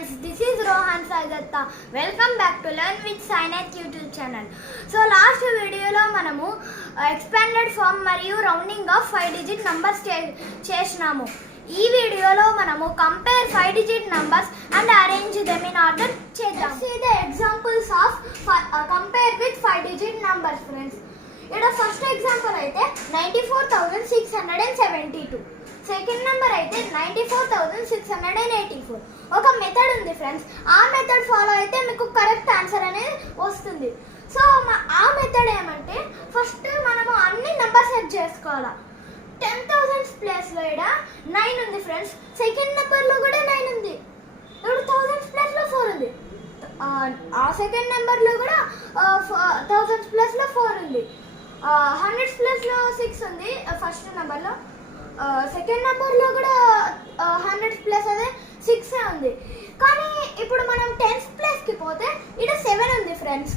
friends, this is Rohan Saidatta. Welcome back to Learn with Sainet YouTube channel. So last video lo manamu expanded form mariyu rounding of 5 digit numbers chesinamu. Ee video lo manamu compare 5 digit numbers and arrange them in order cheddam. See the examples of compare with 5 digit numbers, friends. Ida first example aithe 94,672. Second number అయితే 94,684. ఒక method ఉంది friends, ఆ method follow అయితే మీకు correct answer అనేది వస్తుంది. So ఆ method ఏమంటే ఫస్ట్ మనము అన్ని నెంబర్ సెట్ చేసుకోవాలా. 10,000 ప్లేస్లో ఇక్కడ 9 ఉంది ఫ్రెండ్స్. సెకండ్ నెంబర్లో కూడా 9 ఉంది. ఇప్పుడు 1000 ప్లేస్లో 4 ఉంది. ఆ సెకండ్ నెంబర్లో కూడా 1000 ప్లేస్లో 4 ఉంది. 100 ప్లేస్లో 6 ఉంది ఫస్ట్ నెంబర్లో. సెకండ్ నెంబర్లో కూడా 100 ప్లస్ అదే 6 ఉంది. కానీ ఇప్పుడు మనం 10th ప్లేస్కి పోతే ఇక్కడ 7 ఉంది ఫ్రెండ్స్,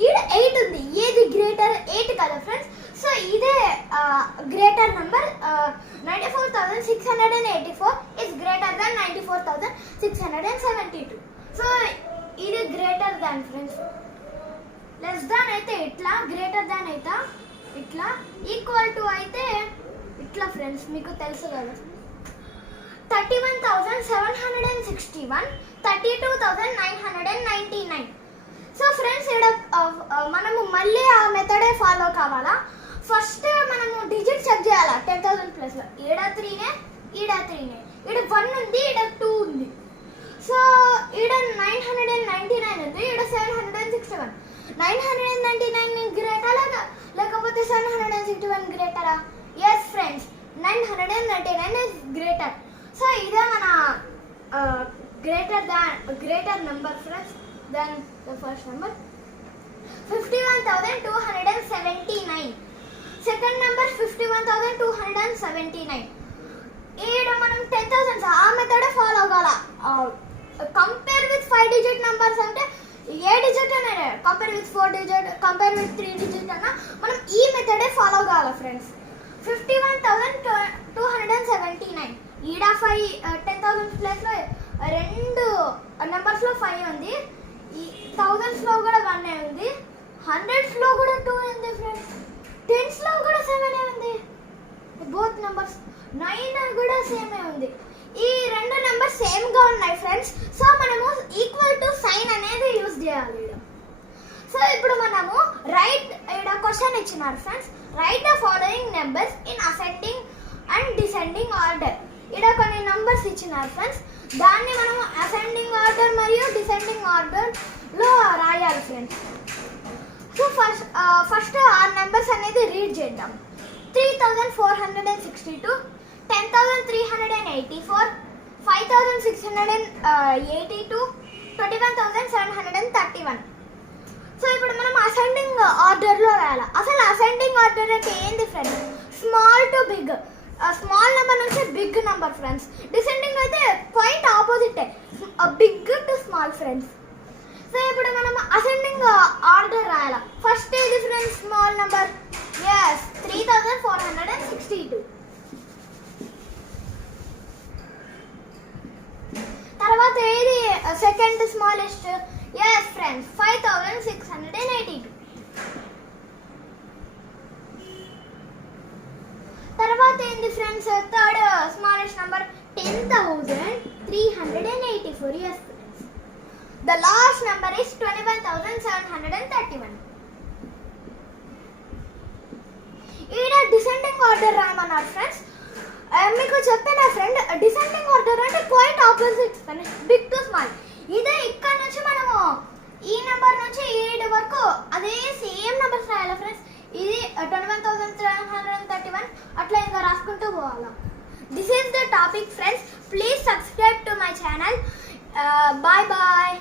ఇక్కడ 8 ఉంది. ఏది గ్రేటర్? 8 కదా ఫ్రెండ్స్. సో ఇదే greater number 94,684 is greater than 94,672. So ఇది greater than friends. Less than అయితే ఇట్లా, గ్రేటర్ దాన్ అయితే ఇట్లా, ఈక్వల్ టు అయితే ఇట్లా ఫ్రెండ్స్. మీకు తెలుసు కదా, 31,761, 32,999. సో ఫ్రెండ్స్ ఇక్కడ మనము మళ్ళీ ఆ మెథడే ఫాలో కావాలా. ఫస్ట్ మనము డిజిట్ చెక్ చేయాలా. 10,000 ప్లస్లో ఈడ 3నే, ఈడ 3నే, ఈడ 1 ఉంది, ఈడ 2 ఉంది. సో ఈడ 999 ఉంది, ఈడ 761. 999 గ్రేటరా లేకపోతే 761 గ్రేటరా? Yes friends, 999 is greater. So ఇదే మన greater number friends than the first number. 51,279. Second number 51,279. ఈడ మనం 10,000 ఆ మెథడ్ ఫాలో అవ్వాలా. కంపేర్ విత్ 5 digit numbers అంటే ఏ డిజిట్ అనే, compare with 4 digit, compare with 3 digit అన్న మనం ఈ మెథడే ఫాలో కావాలా ఫ్రెండ్స్. 51,279 ఈడ 10,000 ప్లేస్లో 2 నెంబర్స్లో 5 ఉంది. ఈ థౌజండ్స్లో కూడా 1 ఉంది. 100స్లో కూడా 2 ఉంది ఫ్రెండ్స్. 10స్లో కూడా 7 ఉంది. బోత్ నెంబర్స్ 9 కూడా సేమే ఉంది. ఈ 2 నెంబర్స్ సేమ్గా ఉన్నాయి ఫ్రెండ్స్. సో మనము ఈక్వల్ టు సైన్ అనేది యూజ్ చేయాలి. సో ఇప్పుడు మనము రైట్ ఇక్కడ క్వశ్చన్ ఇచ్చినారు friends. Right the following numbers in ascending and descending order. ఇక్కడ కొన్ని నెంబర్స్ ఇచ్చినారు ఫ్రెండ్స్, దాన్ని మనం అసెండింగ్ ఆర్డర్ మరియు డిసెండింగ్ ఆర్డర్లో రాయాలి ఫ్రెండ్స్. సో ఫస్ట్ ఆ నెంబర్స్ అనేది రీడ్ చేద్దాం. 3,462, 10,384, 5,682, 21,731. సో ఇప్పుడు మనం అసెండింగ్ ఆర్డర్లో రాయాలి. అసలు అసెండింగ్ ఆర్డర్ అంటే ఏంది friends? Small to big, small number నుంచి బిగ్ నెంబర్ ఫ్రెండ్స్. డిసెండింగ్ అయితే quite opposite, big to small friends. So ఇప్పుడు మనం అసెండింగ్ ఆర్డర్ రాయాలి. ఫస్ట్ ఏది ఫ్రెండ్స్? Small number. ఎస్, 3,462. తర్వాత ఏది సెకండ్ స్మాలెస్ట్? Yes friends, 5,682. తర్వాత ఏంది friends? Third smallest number 10,384. Yes friends, the last number is 21,731. ఈడ డిసెండింగ్ ఆర్డర్ రామన్నారు ఫ్రెండ్స్. మీకు చెప్పిన ఫ్రెండ్, డిసెండింగ్ ఆర్డర్ అంటే quite opposite, big to small. ఇదే ఇక్కడ నుంచి మనము ఈ నెంబర్ నుంచి ఈ వరకు అదే సేమ్ నెంబర్స్ రాయాలి ఫ్రెండ్స్. ఇది 21,731 అట్లా ఇంకా రాసుకుంటూ పోవాలా. This is the topic friends. Please subscribe to my channel. Bye bye.